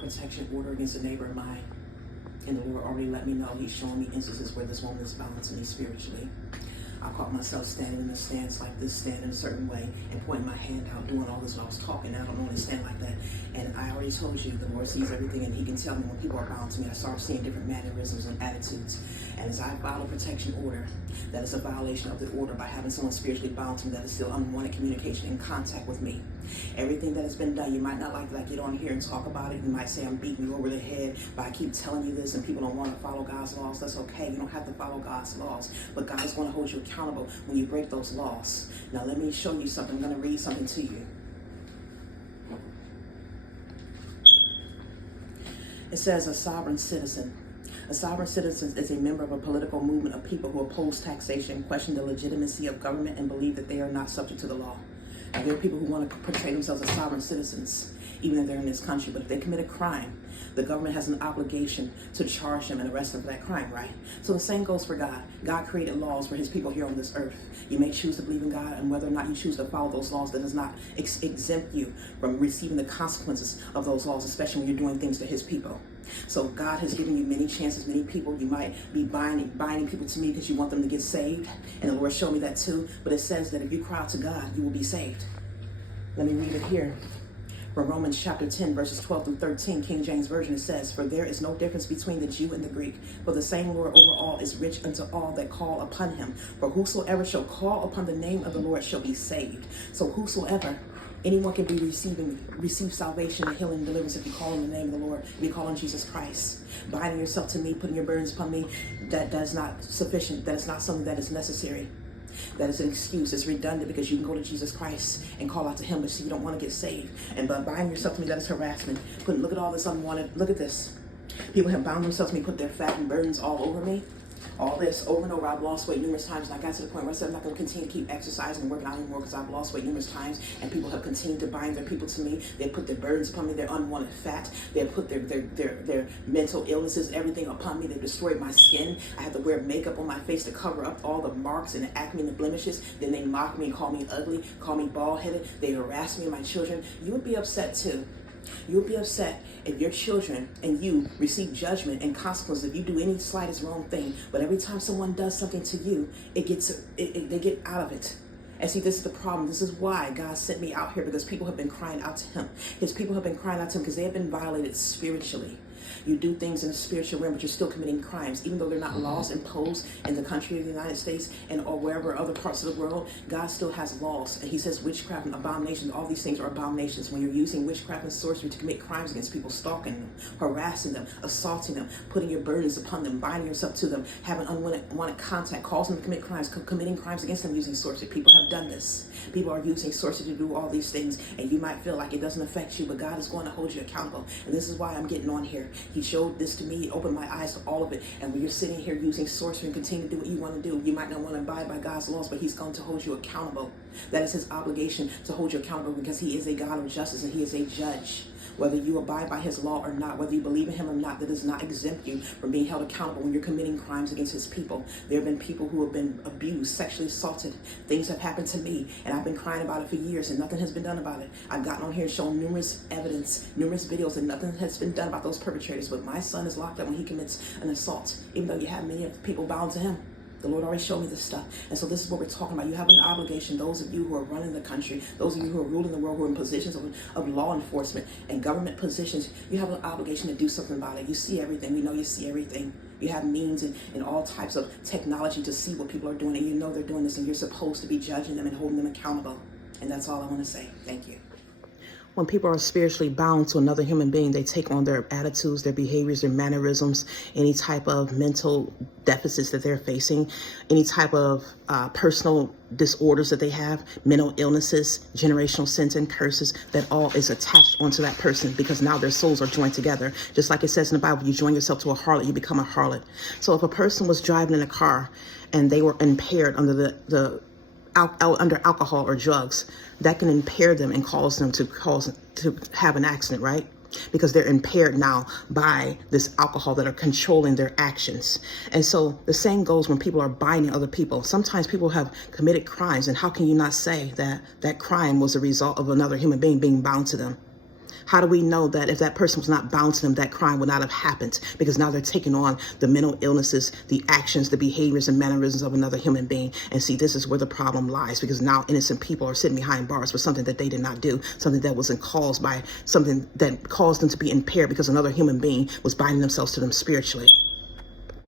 protection order against a neighbor of mine. And the Lord already let me know. He's showing me instances where this woman is balancing me spiritually. I caught myself standing in a stance like this, standing in a certain way, and pointing my hand out, doing all this when I was talking. I don't normally stand like that. And I already told you, the Lord sees everything, and he can tell me when people are bound to me. I start seeing different mannerisms and attitudes. And as I follow protection order, that is a violation of the order by having someone spiritually bound to me that is still unwanted communication and contact with me. Everything that has been done, you might not like that I get on here and talk about it. You might say I'm beating you over the head, but I keep telling you this and people don't want to follow God's laws. That's okay. You don't have to follow God's laws, but God is going to hold you accountable when you break those laws. Now let me show you something. I'm going to read something to you. It says a sovereign citizen. A sovereign citizen is a member of a political movement of people who oppose taxation, question the legitimacy of government, and believe that they are not subject to the law. Now, there are people who want to portray themselves as sovereign citizens, even if they're in this country. But if they commit a crime, the government has an obligation to charge them and arrest them for that crime, right? So the same goes for God. God created laws for his people here on this earth. You may choose to believe in God, and whether or not you choose to follow those laws, that does not exempt you from receiving the consequences of those laws, especially when you're doing things to his people. So God has given you many chances, many people. You might be binding people to me because you want them to get saved. And the Lord showed me that too. But it says that if you cry out to God, you will be saved. Let me read it here. From Romans chapter 10, verses 12 through 13, King James Version, it says, "For there is no difference between the Jew and the Greek, for the same Lord over all is rich unto all that call upon him. For whosoever shall call upon the name of the Lord shall be saved." So whosoever, anyone can receive salvation and healing and deliverance if you call on the name of the Lord, if you call on Jesus Christ. Binding yourself to me, putting your burdens upon me, that is not sufficient. That is not something that is necessary. That is an excuse. It's redundant because you can go to Jesus Christ and call out to him, but see, you don't want to get saved. And by binding yourself to me, that is harassment. Look at all this unwanted. Look at this. People have bound themselves to me, put their fat and burdens all over me. All this over and over. I've lost weight numerous times, and I got to the point where I said I'm not going to continue to keep exercising and working out anymore because I've lost weight numerous times, and people have continued to bind their people to me. They put their burdens upon me, their unwanted fat. They put their mental illnesses, everything upon me. They destroyed my skin. I had to wear makeup on my face to cover up all the marks and the acne and the blemishes. Then they mock me and call me ugly, call me bald-headed. They harass me and my children. You would be upset too. You'll be upset if your children and you receive judgment and consequences if you do any slightest wrong thing. But every time someone does something to you, they get out of it. And see, this is the problem. This is why God sent me out here, because people have been crying out to him. His people have been crying out to him because they have been violated spiritually. You do things in the spiritual realm, but you're still committing crimes. Even though they're not laws imposed in the country of the United States and or wherever other parts of the world, God still has laws. And he says witchcraft and abominations, all these things are abominations. When you're using witchcraft and sorcery to commit crimes against people, stalking them, harassing them, assaulting them, putting your burdens upon them, binding yourself to them, having unwanted contact, causing them to commit crimes, committing crimes against them using sorcery. People have done this. People are using sorcery to do all these things, and you might feel like it doesn't affect you, but God is going to hold you accountable. And this is why I'm getting on here. He showed this to me. He opened my eyes to all of it. And when you're sitting here using sorcery and continue to do what you want to do, you might not want to abide by God's laws, but he's going to hold you accountable. That is his obligation, to hold you accountable, because he is a God of justice and he is a judge. Whether you abide by his law or not, whether you believe in him or not, that does not exempt you from being held accountable when you're committing crimes against his people. There have been people who have been abused, sexually assaulted. Things have happened to me, and I've been crying about it for years, and nothing has been done about it. I've gotten on here and shown numerous evidence, numerous videos, and nothing has been done about those perpetrators. But my son is locked up when he commits an assault, even though you have many people bound to him. The Lord already showed me this stuff. And so this is what we're talking about. You have an obligation, those of you who are running the country, those of you who are ruling the world, who are in positions of law enforcement and government positions, you have an obligation to do something about it. You see everything. We know you see everything. You have means and all types of technology to see what people are doing, and you know they're doing this, and you're supposed to be judging them and holding them accountable. And that's all I want to say. Thank you. When people are spiritually bound to another human being, they take on their attitudes, their behaviors, their mannerisms, any type of mental deficits that they're facing, any type of personal disorders that they have, mental illnesses, generational sins and curses, that all is attached onto that person, because now their souls are joined together. Just like it says in the Bible, you join yourself to a harlot, you become a harlot. So if a person was driving in a car and they were impaired under under alcohol or drugs, that can impair them and cause them to have an accident, right? Because they're impaired now by this alcohol that are controlling their actions. And so the same goes when people are binding other people. Sometimes people have committed crimes, and how can you not say that that crime was a result of another human being being bound to them? How do we know that if that person was not bound to them, that crime would not have happened? Because now they're taking on the mental illnesses, the actions, the behaviors and mannerisms of another human being. And see, this is where the problem lies, because now innocent people are sitting behind bars for something that they did not do, something that wasn't caused by something that caused them to be impaired because another human being was binding themselves to them spiritually.